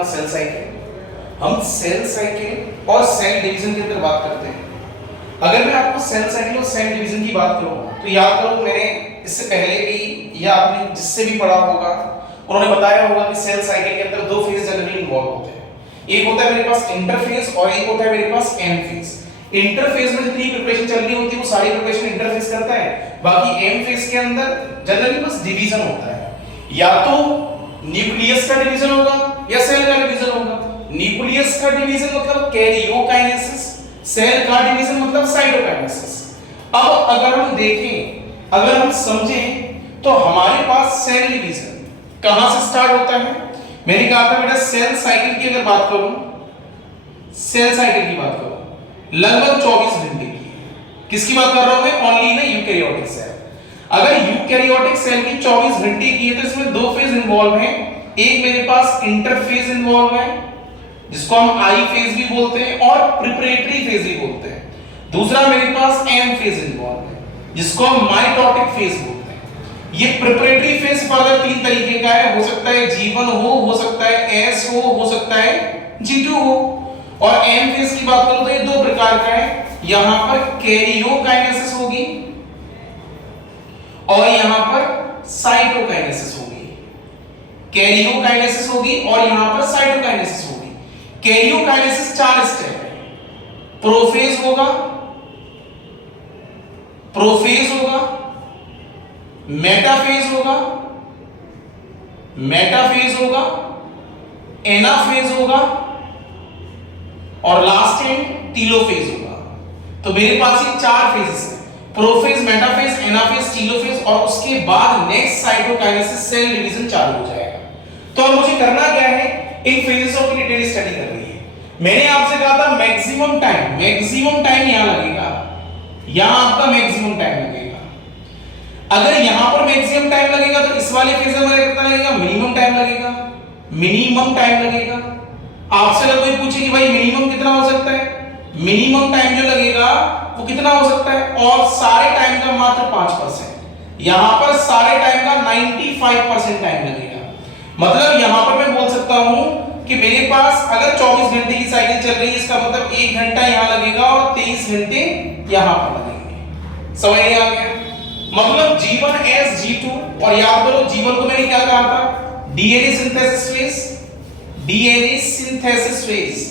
अपना cell cycle. हम cell cycle और सेल डिवीजन के अंदर बात करते हैं। अगर मैं आपको सेल साइकिल और सेल डिवीजन की बात करूं तो याद करो, मैंने इससे पहले भी या आपने जिससे भी पढ़ा होगा उन्होंने बताया होगा कि सेल साइकिल के अंदर दो फेज जनरली इन्वॉल्व होते हैं। एक होता है मेरे पास इंटरफेज और एक होता है मेरे पास एम फेज। इंटरफेज में जितनी प्रिपरेशन चल रही होती है वो सारी प्रिपरेशन इंटरफेज करता है, बाकी एम फेज के अंदर जनरली बस डिवीजन होता है। या तो न्यूक्लियस का डिवीजन होगा या सेल का डिवीजन होगा। न्यूक्लियस का डिवीजन मतलब कैरियोकाइनेसिस, सेल का डिवीजन मतलब साइटोकाइनेसिस। अब अगर हम देखें, अगर हम समझें तो हमारे पास सेल डिवीजन कहां से स्टार्ट होता है। मैंने कहा था बेटा सेल साइकिल की अगर बात करूं, सेल साइकिल की बात करूं लगभग 24 घंटे की। किसकी बात कर रहा हूं मैं? ओनली ना यूकैरियोटिक सेल। अगर यूकैरियोटिक सेल की 24 घंटे की है तो इसमें दो फेज इन्वॉल्व हैं। एक मेरे पास इंटरफेज इन्वॉल्व है जिसको हम आई फेज भी बोलते हैं और प्रिपरेटरी फेज भी बोलते हैं। दूसरा मेरे पास एम फेज इन्वॉल्व है जिसको हम माइटोटिक फेज बोलते हैं। ये प्रिपरेटरी फेज फर्दर तीन तरीके का है, हो सकता है G1 हो सकता है S हो सकता है G2 हो। और एम फेज की बात करूं तो ये दो प्रकार का है, यहां पर कैरियोकाइनेसिस होगी और यहां पर साइटोकाइनेसिस होगी। कैरियोकाइनेसिस होगी और यहां पर साइटोकाइनेसिस होगी। कैरियोकाइनेसिस 4 स्टेप है। प्रोफेज होगा, प्रोफेज होगा, मेटाफेज होगा, मेटाफेज होगा, एनाफेज होगा और लास्ट एंड टीलोफेज होगा। तो मेरे पास ये 4 फेजेस हैं, प्रोफेज, मेटाफेज, एनाफेज, टीलोफेज और उसके बाद नेक्स्ट साइटोकाइनेसिस सेल डिवीजन चालू हो जाएगा। तो अब मुझे करना क्या है, इन फेजेस की डिटेल स्टडी करनी है। मैंने आपसे कहा था मैक्सिमम टाइम यहां लगेगा, यहां आपका मैक्सिमम टाइम लगेगा। अगर यहां पर मैक्सिमम टाइम लगेगा तो इस वाले फेज में कितना लगेगा? मिनिमम टाइम लगेगा, मिनिमम टाइम लगेगा। आपसे अगर कोई पूछे कि भाई मिनिमम कितना हो सकता है, मिनिमम टाइम जो लगेगा वो कितना हो सकता है? और सारे टाइम का मात्र 5%, यहां पर सारे टाइम का 95% टाइम लगेगा। मतलब यहां पर मैं बोल सकता हूं कि मेरे पास अगर 24 घंटे की साइकिल चल रही है, इसका मतलब 1 घंटा यहां लगेगा और 23 घंटे यहां पर लगेंगे। समझ नहीं आ गया? मतलब G1 S G2। और याद करो G1 को मैंने क्या कहा था? DNA synthesis phase, DNA synthesis phase,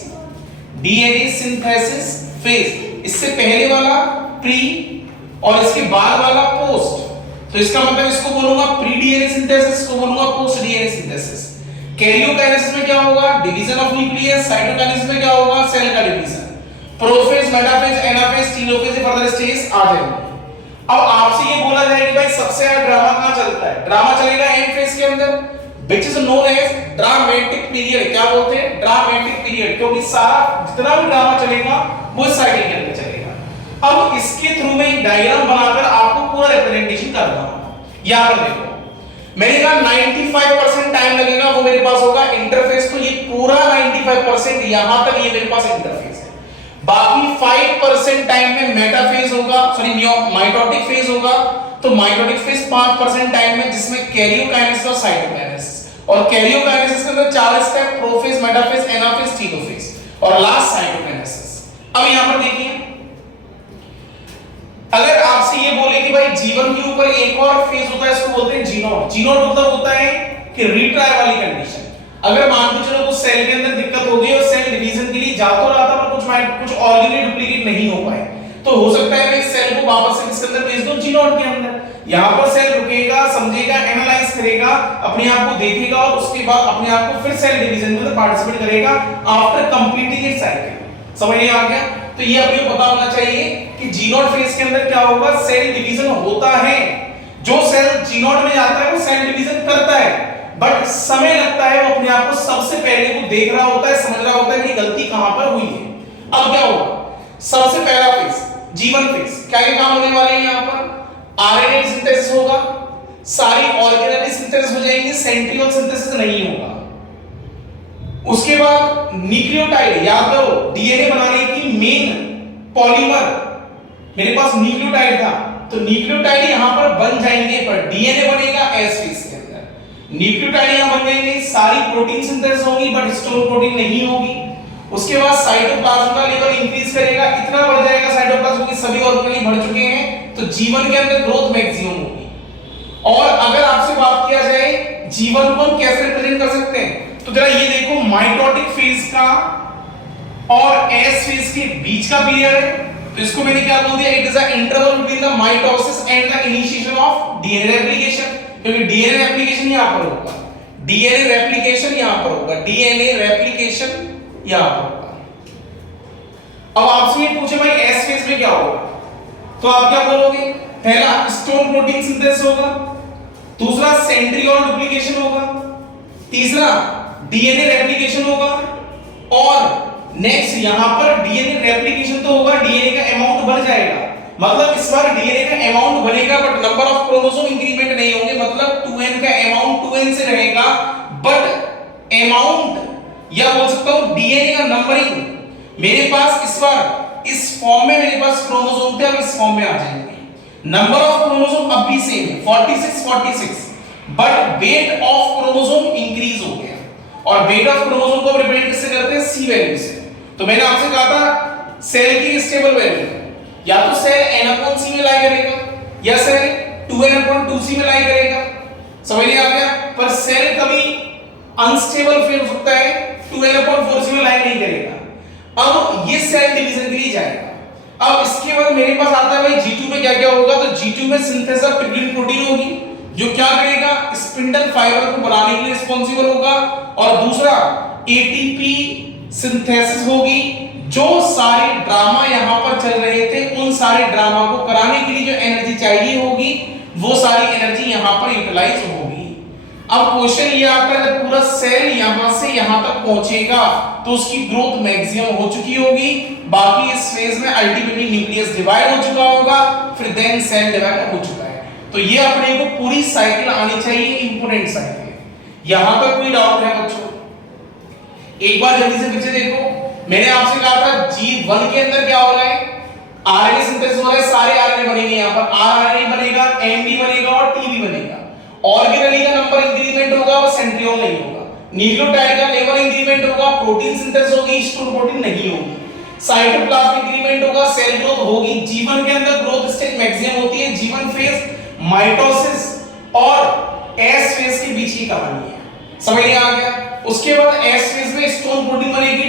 DNA synthesis phase. इससे पहले वाला प्री और इसके बाद वाला पोस्ट। तो इसका मतलब इसको बोलूंगा प्री डीएनए सिंथेसिस, को बोलूंगा पोस्ट डीएनए सिंथेसिस। कैरियोकाइनेसिस में क्या होगा? Division of nucleus. साइटोकाइनेसिस में क्या होगा? सेल का division. Prophase, metaphase, anaphase, telophase further stage आ जाएंगे। अब आपसे ये बोला जाए कि भाई सबसे ज्यादा ड्रामा कहां चलता है? ड्रामा चलेगा एम फेज के अंदर, which is known as dramatic period. क्या बोलते हैं? ड्रामेटिक पीरियड, क्योंकि सारा जितना भी ड्रामा चलेगा वो इस साइकिल के अंदर चलेगा। अब इसके थ्रू में एक डायग्राम बनाकर आपको पूरा रिप्रेजेंटेशन कर रहा हूं। यहां पर देखो, मैंने कहा 95% टाइम लगेगा, वो मेरे पास होगा इंटरफेस। तो ये पूरा 95% यहां तक ये मेरे पास इंटरफेस है। बाकी 5% टाइम में मेटाफेज होगा, सॉरी माइटोटिक फेज होगा। तो माइटोटिक फेज 5% टाइम में, जिसमें कैरियोकाइनेसिस और साइटोकाइनेसिस। और कैरियोकाइनेसिस के अंदर 4 step, prophase, metaphase, anaphase, telophase और लास्ट साइटोकाइनेसिस। अब यहां पर देखिए, अगर आपसे ये बोले कि भाई G1 के ऊपर एक और फेज होता है, इसको बोलते हैं G0। G0 मतलब होता है कि रीट्राई वाली कंडीशन। अगर मान के चलो कुछ सेल के अंदर दिक्कत हो गई और सेल डिवीजन के लिए जा तो रहा था पर कुछ ऑर्गेनेल डुप्लीकेट नहीं हो पाए, तो हो सकता है मैं सेल को वापस से इसके अंदर भेज दूं G0 के अंदर। यहां पर सेल रुकेगा, समझेगा, एनालाइज करेगा, अपने आप को देखेगा और उसके बाद अपने आप को फिर सेल डिवीजन में पार्टिसिपेट करेगा आफ्टर कंप्लीटिंग इट्स साइकिल। समझ नहीं आ गया? तो ये आपको पता होना चाहिए कि G0 फेज के अंदर क्या होगा? सेल डिवीजन होता है। जो सेल G0 में जाता है वो सेल डिवीजन करता है, बट समय लगता है। वो अपने आप को सबसे पहले वो देख रहा होता है, समझ रहा होता है कि गलती कहां पर हुई है। अब क्या होगा? सबसे पहला फेज G1 फेज, क्या क्या काम होने वाले हैं? यहां पर आरएनए सिंथेसिस होगा, सारी ऑर्गेनेल सिंथेसिस हो जाएंगी, सेंट्रियोल सिंथेसिस नहीं होगा। उसके बाद न्यूक्लियोटाइड, याद करो डीएनए बनाने की मेन पॉलीमर मेरे पास न्यूक्लियोटाइड था, तो न्यूक्लियोटाइड यहां पर बन जाएंगे, पर डीएनए बनेगा एस फेज के अंदर। न्यूक्लियोटाइड यहां बन जाएंगे, सारी प्रोटीन सिंथेसिस होगी बट हिस्टोन प्रोटीन नहीं होगी। उसके बाद साइटोप्लाज्म का लेवल इंक्रीज करेगा, इतना बढ़ जाएगा साइटोप्लाज्म के सभी ऑर्गेनेल बढ़ चुके हैं, तो जीवन के अंदर ग्रोथ मैक्सिमम होगी। और अगर आपसे बात किया जाए जीवन को हम कैसे रिप्रेजेंट कर सकते हैं, तो जरा ये देखो, माइटोटिक फेज का और एस फेज के बीच का पीरियड है, तो इसको मैंने क्या बोल दिया, it is the interval between the mitosis and the initiation of DNA replication, क्योंकि डीएनए रेप्लिकेशन यहां पर होगा, डीएनए रेप्लिकेशन यहां पर होगा, डीएनए रेप्लिकेशन यहां पर होगा। अब आपसे ये पूछे भाई एस फेज में क्या होगा, तो आप क्या बोलोगे, पहला हिस्टोन प्रोटीन सिंथेसिस होगा, दूसरा सेंट्रियोल डुप्लीकेशन होगा, तीसरा डीएनए रेप्लिकेशन होगा, और नेक्स्ट यहां पर डीएनए रेप्लिकेशन तो होगा, डीएनए का अमाउंट बढ़ जाएगा, मतलब इस बार डीएनए का अमाउंट बढ़ेगा but number of chromosome increment नहीं होंगे, मतलब 2n का अमाउंट 2n से रहेगा बट अमाउंट या बोल सकता हूं डीएनए का नंबरिंग मेरे पास इस बार इस फॉर्म में मेरे पास क्रोमोसोम थे, अब इस फॉर्म में आ जाएंगे। नंबर ऑफ क्रोमोसोम अब भी सेम है 46 but weight of chromosome increase हो गया, और वेट ऑफ क्रोमोसोम को रिप्रेजेंट किससे करते हैं, सी वैल्यू से। तो मैंने आपसे कहा था सेल की स्टेबल वैल्यू या तो सेल n/c में लाई करेगा या सेल 2n/2c में लाई करेगा, समझ नहीं आ गया, पर सेल कभी अनस्टेबल फेज हो सकता है, 2n/4c में लाई नहीं करेगा। अब ये सेल डिवीजन के लिए जाएगा। अब इसके बाद मेरे पास आता है भाई G2 में क्या क्या होगा, तो G2 में सिंथेसिस ऑफ पिग्मेंट प्रोटीन होगी जो क्या करेगा, स्पिंडल फाइबर को बनाने के लिए रिस्पांसिबल होगा, और दूसरा एटीपी सिंथेसिस होगी, जो सारे ड्रामा यहां पर चल रहे थे उन सारे ड्रामा को कराने के लिए जो एनर्जी चाहिए होगी वो सारी एनर्जी यहां पर यूटिलाइज होगी। अब क्वेश्चन ये आता है जब पूरा सेल यहां से यहां तक पहुंचेगा तो उसकी ग्रोथ मैक्सिमम हो चुकी होगी, बाकी इस फेज में अल्टीमेटली न्यूक्लियस डिवाइड हो चुका होगा, फिर देन सेल डिवाइड हो चुका है। तो ये अपने को पूरी साइकिल आनी चाहिए, इंपोर्टेंट साइकिल। यहां तक कोई डाउट है बच्चों? एक बार जल्दी से पीछे देखो, मैंने आपसे कहा था G1 के अंदर क्या हो रहा है, आरएनए सिंथेसिस हो रहा है, सारे आरएनए बनेंगे, यहां पर आरआरएनए बनेगा, एमडी बनेगा और टीबी बनेगा। ऑर्गेनेली का नंबर इंक्रीमेंट होगा और सेंट्रियोल नहीं होगा, न्यूक्लियोटाइड का लेवल इंक्रीमेंट होगा, प्रोटीन सिंथेसिस होगी, हिस्टोन प्रोटीन नहीं होगी, साइटोप्लाज्म इंक्रीमेंट होगा, सेल ग्रोथ होगी। G1 के अंदर ग्रोथ स्टेज मैक्सिमम होती है, G1 फेज माइटोसिस और एस फेज के बीच की कहानी है, समझ में आ गया। उसके बाद एस फेज में हिस्टोन प्रोटीन बनेगी,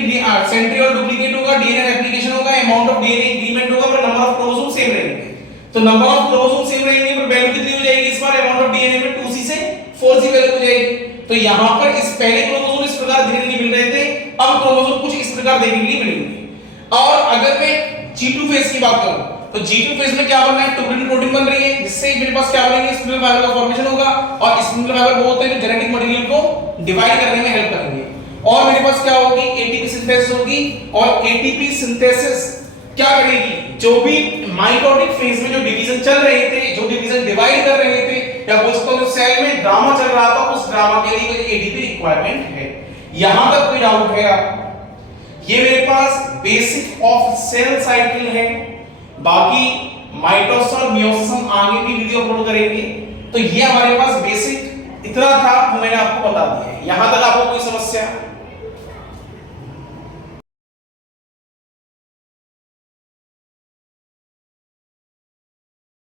सेंट्रियोल डुप्लीकेट होगा, डीएनए रेप्लिकेशन होगा, अमाउंट ऑफ डीएनए इंक्रीमेंट होगा, पर नंबर ऑफ क्रोमोसोम सेम रहेंगे। तो नंबर ऑफ क्रोमोसोम सेम रहेंगे पर वैल्यू कितनी हो जाएगी, इस बार अमाउंट ऑफ डीएनए में 2c से 4c वैल्यू हो जाएगी। तो यहां पर इस पहले क्रोमोसोम इस प्रकार देखने के लिए मिल रहे थे, अब क्रोमोसोम कुछ इस प्रकार देखने के लिए मिलेंगे। और अगर मैं G2 फेज की बात करूं तो G2 फेज में क्या बन रहा है, ट्यूबिन प्रोटीन बन रही है, जिससे मेरे पास क्या बनेंगे, स्पिंडल फाइबर का फॉर्मेशन होगा, और स्पिंडल फाइबर वो होते हैं जो जेनेटिक मटेरियल को डिवाइड करने में हेल्प करेंगे। और मेरे पास क्या होगी, एटीपी सिंथेसिस होगी, और एटीपी सिंथेसिस क्या करेगी, जो भी माइटोटिक फेज में जो डिवीजन चल रहे थे, जो डिवीजन डिवाइड कर रहे थे, या बोल सकते हो जो सेल में ड्रामा चल रहा था उस ड्रामा के लिए एटीपी रिक्वायरमेंट है। यहां तक कोई डाउट है आपको? ये मेरे पास बेसिक ऑफ सेल साइकिल है, बाकी माइटोसिस और मियोसिस हम आगे भी वीडियो अपलोड करेंगे। तो ये हमारे पास बेसिक इतना था, वो मैंने आपको बता दिया है। यहां तक आपको कोई समस्या